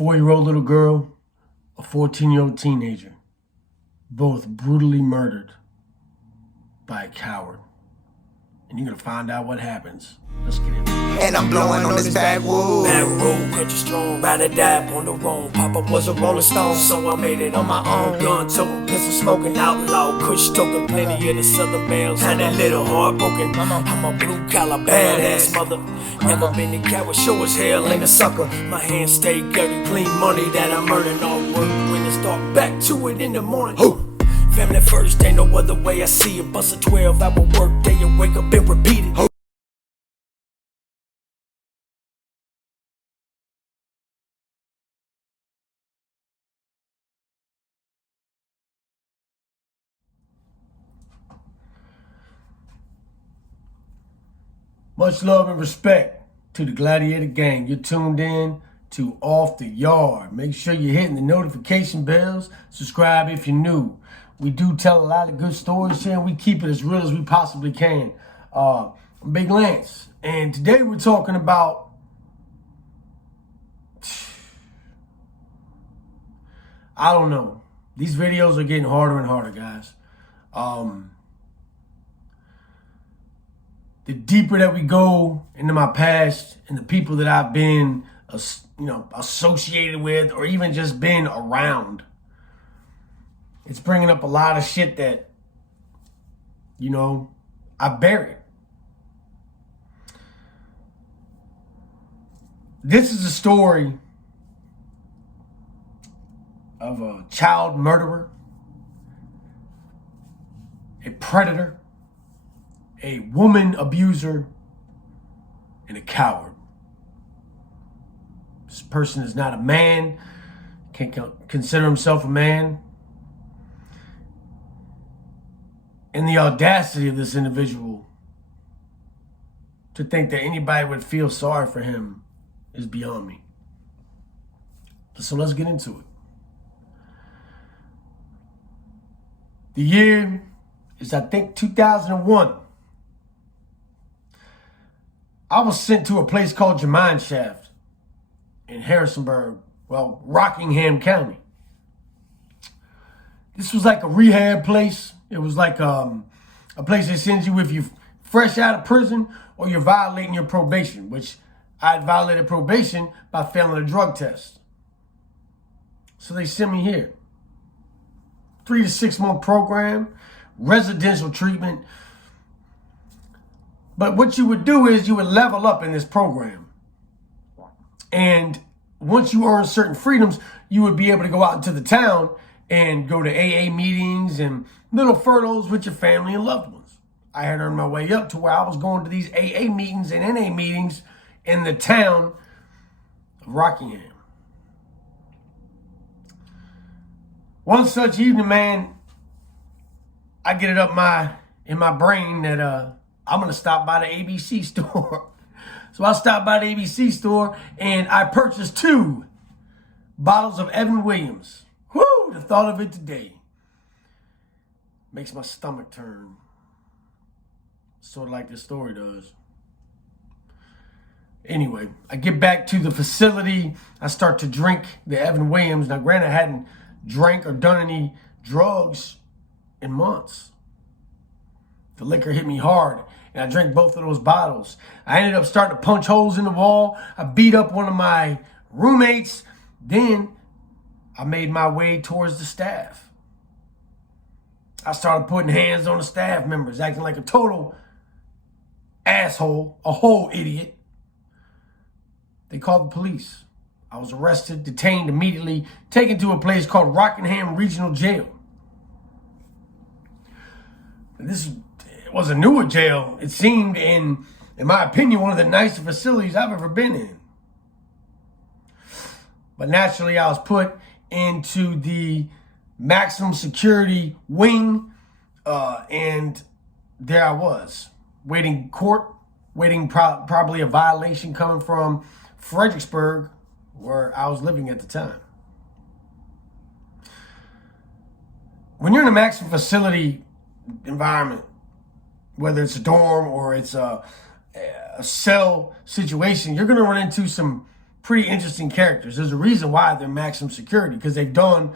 4-year-old little girl, a 14-year-old teenager, both brutally murdered by a coward. And you're going to find out what happens. Let's get into it. And I'm blowing on this backwood. Back road, country strong, ride or die on the road. Papa was a rolling stone, so I made it on my own. Gun toting, pistol smoking, outlaw, kush token, plenty of the southern bells. Had that little heartbroken. I'm a blue collar badass mother. Never been a coward, sure as hell ain't a sucker. My hands stay dirty, clean money that I murdered all work. When it start back to it in the morning. Family first, ain't no other way I see it. Bust a 12-hour work day and wake up and repeat it. Much love and respect to the Gladiator Gang. You're tuned in to Off the Yard. Make sure you're hitting the notification bells. Subscribe if you're new. We do tell a lot of good stories here, and we keep it as real as we possibly can. I'm Big Lance, and today we're talking about I don't know. These videos are getting harder and harder, guys. The deeper that we go into my past and the people that I've been, associated with, or even just been around, it's bringing up a lot of shit that, I buried. This is a story of a child murderer, a predator, a woman abuser, and a coward. This person is not a man, can't consider himself a man. And the audacity of this individual to think that anybody would feel sorry for him is beyond me. So let's get into it. The year is, I think, 2001. I was sent to a place called Jermyn Shaft in Harrisonburg, Rockingham County. This was like a rehab place. It was like a place that sends you if you're fresh out of prison or you're violating your probation, which I had violated probation by failing a drug test. So they sent me here. 3 to 6 month program, residential treatment. But what you would do is you would level up in this program. And once you earn certain freedoms, you would be able to go out into the town and go to AA meetings and little furloughs with your family and loved ones. I had earned my way up to where I was going to these AA meetings and NA meetings in the town of Rockingham. One such evening, man, I get it up in my brain that I'm going to stop by the ABC store. So I stopped by the ABC store and I purchased 2 bottles of Evan Williams. Whoo, the thought of it today makes my stomach turn. Sort of like this story does. Anyway, I get back to the facility. I start to drink the Evan Williams. Now, granted, I hadn't drank or done any drugs in months. The liquor hit me hard, and I drank both of those bottles. I ended up starting to punch holes in the wall. I beat up one of my roommates. Then I made my way towards the staff. I started putting hands on the staff members, acting like a total asshole, a whole idiot. They called the police. I was arrested, detained immediately, taken to a place called Rockingham Regional Jail. This was a newer jail. It seemed, in my opinion, one of the nicest facilities I've ever been in. But naturally, I was put into the maximum security wing, and there I was, waiting court, waiting probably a violation coming from Fredericksburg, where I was living at the time. When you're in a maximum facility environment, whether it's a dorm or it's a cell situation, you're going to run into some pretty interesting characters. There's a reason why they're maximum security, because they've done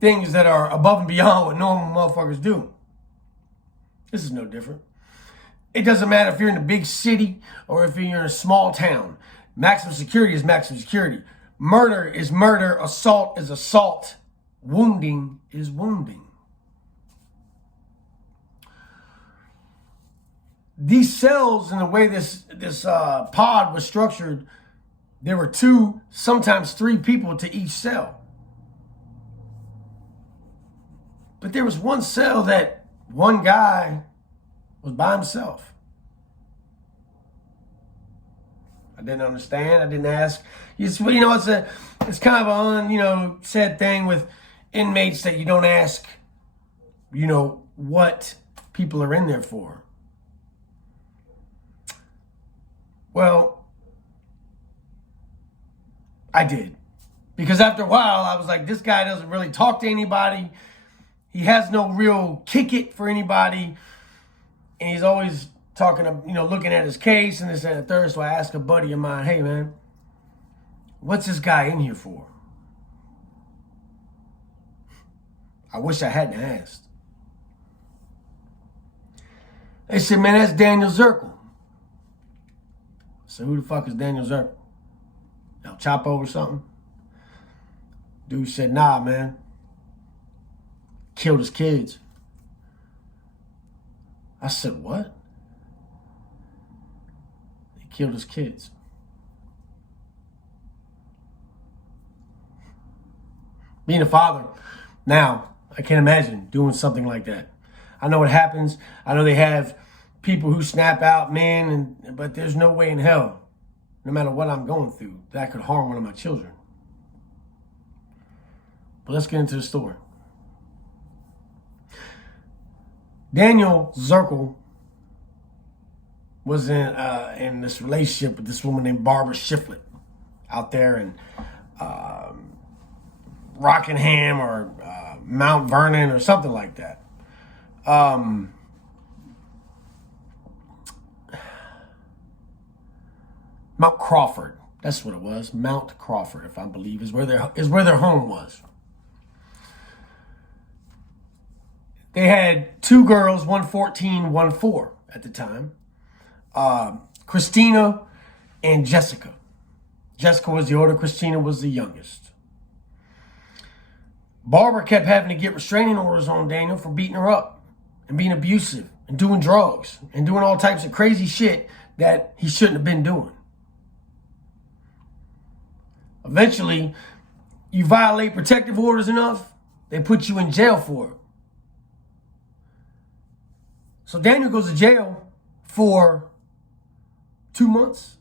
things that are above and beyond what normal motherfuckers do. This is no different. It doesn't matter if you're in a big city or if you're in a small town. Maximum security is maximum security. Murder is murder. Assault is assault. Wounding is wounding. These cells, and the way this pod was structured, there were 2, sometimes 3 people to each cell. But there was one cell that one guy was by himself. I didn't understand. I didn't ask. It's kind of an sad thing with inmates that you don't ask, what people are in there for. Well, I did. Because after a while, I was like, this guy doesn't really talk to anybody. He has no real kick it for anybody. And he's always talking, looking at his case and this and the third. So I asked a buddy of mine, hey, man, what's this guy in here for? I wish I hadn't asked. They said, man, that's Daniel Zirkle. So who the fuck is Daniel Zirkle? El Chapo or something? Dude said, nah, man. Killed his kids. I said, what? He killed his kids. Being a father, now, I can't imagine doing something like that. I know it happens. I know they have people who snap out, men, but there's no way in hell, no matter what I'm going through, that could harm one of my children. But let's get into the story. Daniel Zirkle was in this relationship with this woman named Barbara Shiflett out there in Rockingham or Mount Vernon or something like that. Mount Crawford, that's what it was. Mount Crawford, if I believe, is where their home was. They had 2 girls, one 14, one 4 at the time. Christina and Jessica. Jessica was the older, Christina was the youngest. Barbara kept having to get restraining orders on Daniel for beating her up and being abusive and doing drugs and doing all types of crazy shit that he shouldn't have been doing. Eventually, you violate protective orders enough, they put you in jail for it. So Daniel goes to jail for 2 months,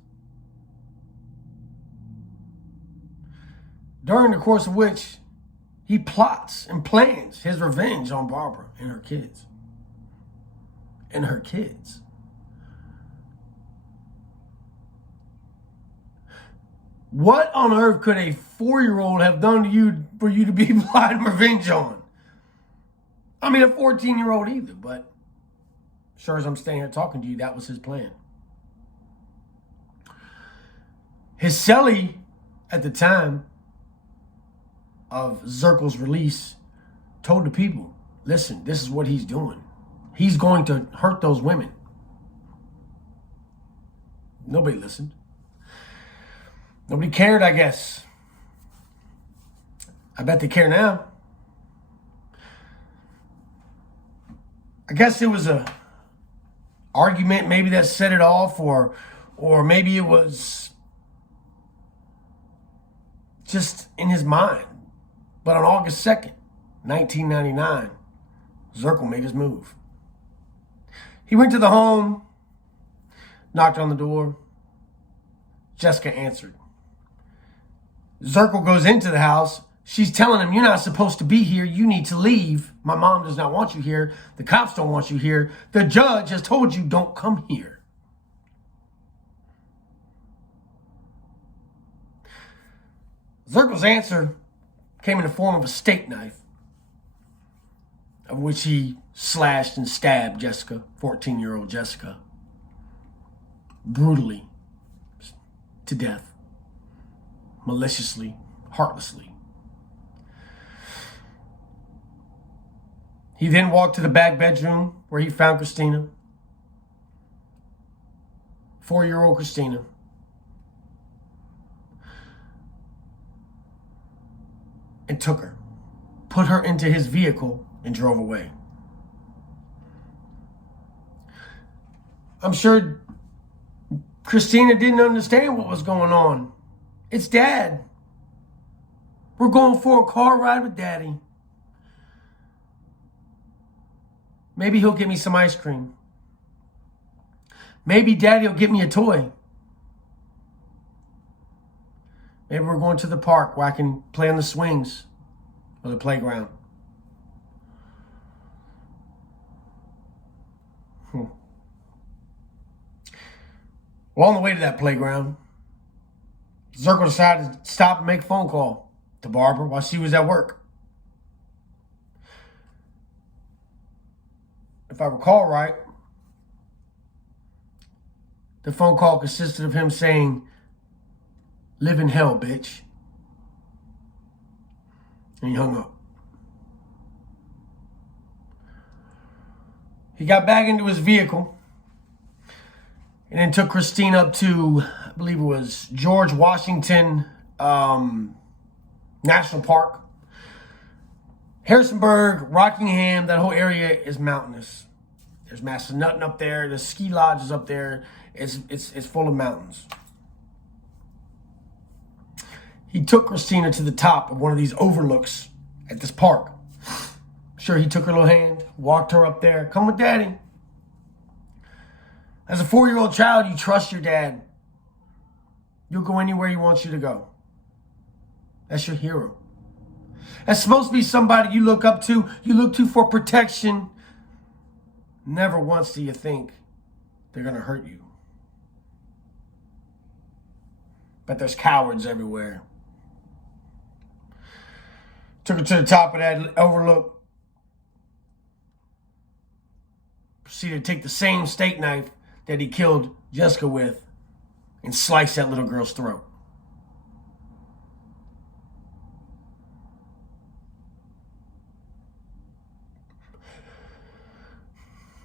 during the course of which he plots and plans his revenge on Barbara and her kids. And her kids. What on earth could a 4-year-old have done to you for you to be plotting revenge on? I mean, a 14-year-old either, but sure as I'm standing here talking to you, that was his plan. His cellie at the time of Zirkle's release told the people, listen, this is what he's doing. He's going to hurt those women. Nobody listened. Nobody cared, I guess. I bet they care now. I guess it was a argument maybe that set it off, or maybe it was just in his mind. But on August 2nd, 1999, Zirkle made his move. He went to the home, knocked on the door. Jessica answered. Zirkle goes into the house. She's telling him, you're not supposed to be here. You need to leave. My mom does not want you here. The cops don't want you here. The judge has told you don't come here. Zirkle's answer came in the form of a steak knife, of which he slashed and stabbed Jessica, 14-year-old Jessica, brutally to death. maliciously, heartlessly. He then walked to the back bedroom where he found Christina, 4-year-old Christina. And took her, put her into his vehicle, and drove away. I'm sure Christina didn't understand what was going on. It's Dad. We're going for a car ride with Daddy. Maybe he'll get me some ice cream. Maybe Daddy will get me a toy. Maybe we're going to the park where I can play on the swings or the playground. Well, on the way to that playground, Zirkle decided to stop and make a phone call to Barbara while she was at work. If I recall right, the phone call consisted of him saying, "Live in hell, bitch." And he hung up. He got back into his vehicle and then took Christine up to, I believe it was George Washington National Park. Harrisonburg, Rockingham, that whole area is mountainous. There's Massanutten up there. The ski lodge is up there. It's full of mountains. He took Christina to the top of one of these overlooks at this park. Sure, he took her little hand, walked her up there. Come with Daddy. As a 4-year-old child, you trust your dad. You'll go anywhere he wants you to go. That's your hero. That's supposed to be somebody you look up to, you look to for protection. Never once do you think they're going to hurt you. But there's cowards everywhere. Took her to the top of that overlook. Proceeded to take the same steak knife that he killed Jessica with and slice that little girl's throat.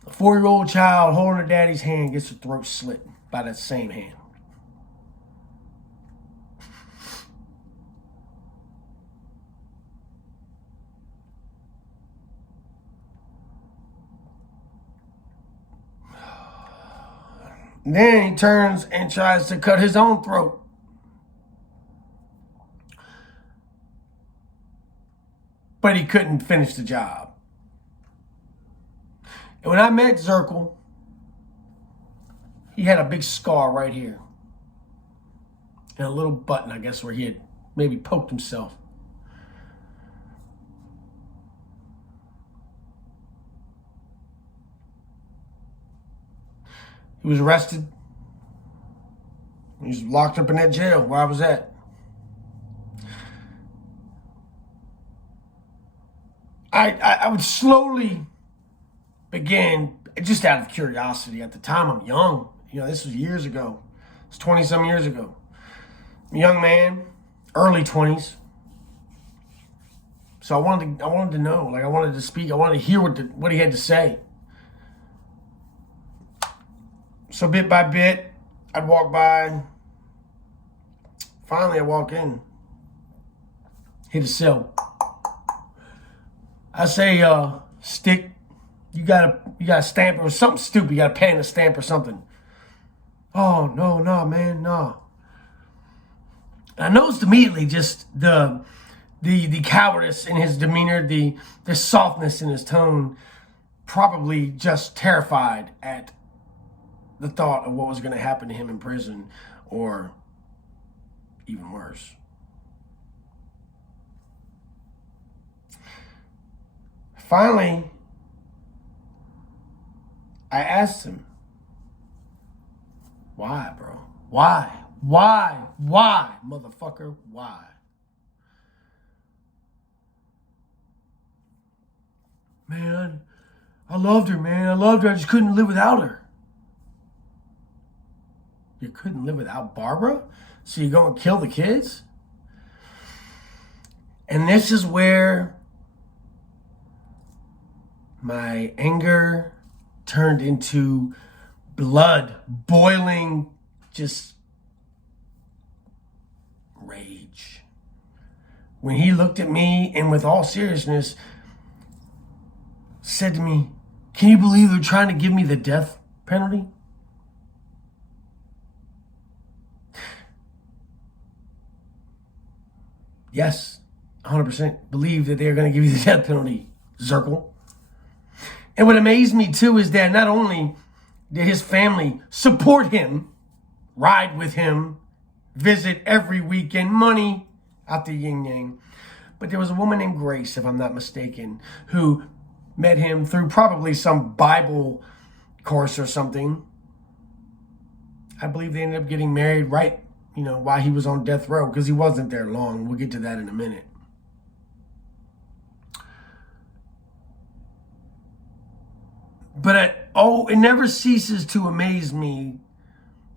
A 4-year-old child holding her daddy's hand gets her throat slit by that same hand. Then he turns and tries to cut his own throat. But he couldn't finish the job. And when I met Zirkle, he had a big scar right here. And a little button, I guess, where he had maybe poked himself. He was arrested. He was locked up in that jail where I was at. I would slowly begin, just out of curiosity. At the time, I'm young. You know, this was years ago. It's 20-some years ago. I'm a young man, early 20s. So I wanted to know. Like, I wanted to speak. I wanted to hear what he had to say. So bit by bit, I'd walk by. Finally, I walk in. Hit a cell. I say, stick, you got a stamp or something stupid. You got a pen, a stamp or something. Oh, no, man, no. I noticed immediately just the cowardice in his demeanor, the softness in his tone, probably just terrified at the thought of what was going to happen to him in prison, or even worse. Finally, I asked him, why, bro? Why, motherfucker, why? Man, I loved her, man. I loved her. I just couldn't live without her. You couldn't live without Barbara? So you go and kill the kids? And this is where my anger turned into blood, boiling, just rage. When he looked at me and with all seriousness said to me, "Can you believe they're trying to give me the death penalty?" Yes, 100% believe that they're going to give you the death penalty, Zirkle. And what amazed me too is that not only did his family support him, ride with him, visit every weekend, money out the yin yang, but there was a woman named Grace, if I'm not mistaken, who met him through probably some Bible course or something. I believe they ended up getting married right, while he was on death row, because he wasn't there long. We'll get to that in a minute. But it never ceases to amaze me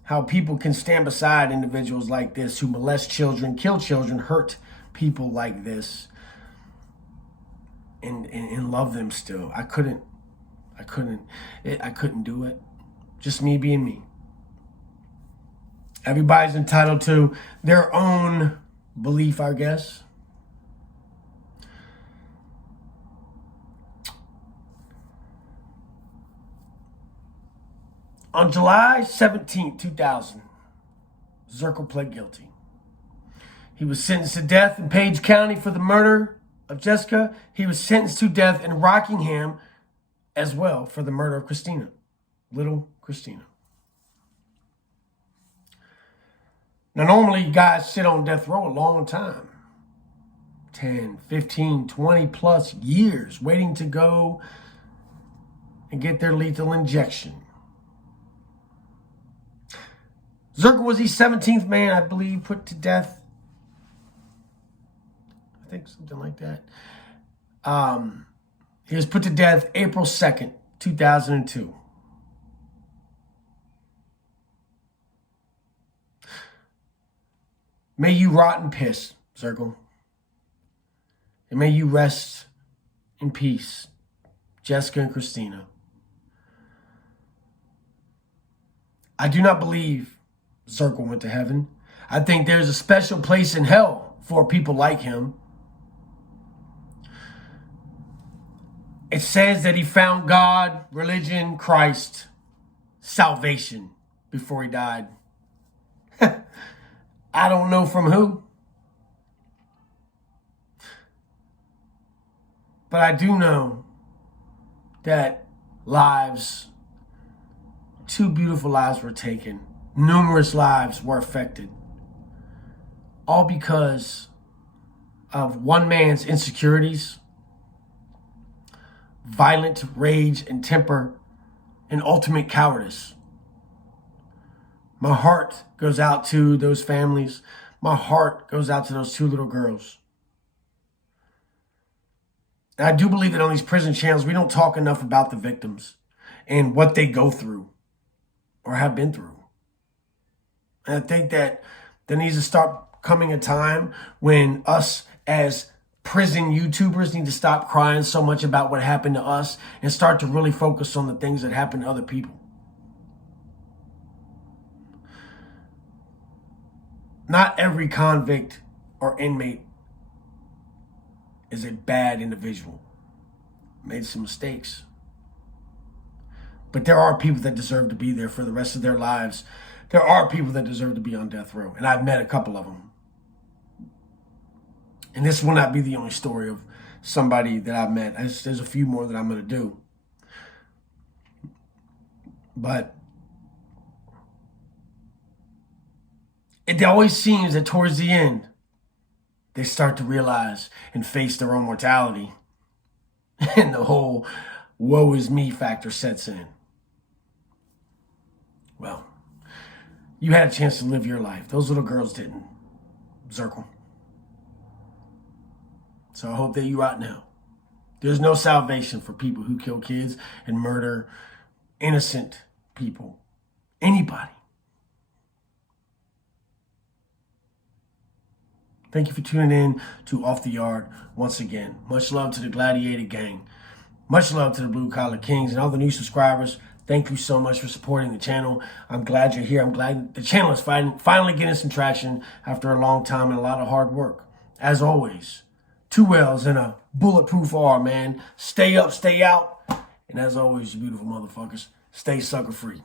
how people can stand beside individuals like this who molest children, kill children, hurt people like this, and love them still. I couldn't do it. Just me being me. Everybody's entitled to their own belief, I guess. On July 17, 2000, Zirkle pled guilty. He was sentenced to death in Page County for the murder of Jessica. He was sentenced to death in Rockingham as well for the murder of Christina, little Christina. Now, normally guys sit on death row a long time. 10, 15, 20 plus years waiting to go and get their lethal injection. Zirkle was the 17th man, I believe, put to death. I think something like that. He was put to death April 2nd, 2002. May you rot in piss, Zirkle. And may you rest in peace, Jessica and Christina. I do not believe Zirkle went to heaven. I think there's a special place in hell for people like him. It says that he found God, religion, Christ, salvation before he died. I don't know from who. But I do know that two beautiful lives were taken. Numerous lives were affected. All because of one man's insecurities, violent rage and temper, and ultimate cowardice. My heart goes out to those families. My heart goes out to those two little girls. And I do believe that on these prison channels, we don't talk enough about the victims and what they go through or have been through. And I think that there needs to start coming a time when us as prison YouTubers need to stop crying so much about what happened to us and start to really focus on the things that happen to other people. Not every convict or inmate is a bad individual. Made some mistakes. But there are people that deserve to be there for the rest of their lives. There are people that deserve to be on death row. And I've met a couple of them. And this will not be the only story of somebody that I've met. There's a few more that I'm going to do. But it always seems that towards the end, they start to realize and face their own mortality. And the whole woe is me factor sets in. Well, you had a chance to live your life. Those little girls didn't. Zirkle. So I hope that you rot now. There's no salvation for people who kill kids and murder innocent people. Anybody. Thank you for tuning in to Off the Yard once again. Much love to the Gladiator Gang. Much love to the Blue Collar Kings and all the new subscribers. Thank you so much for supporting the channel. I'm glad you're here. I'm glad the channel is finally getting some traction after a long time and a lot of hard work. As always, 2 L's and a bulletproof R, man. Stay up, stay out. And as always, you beautiful motherfuckers, stay sucker free.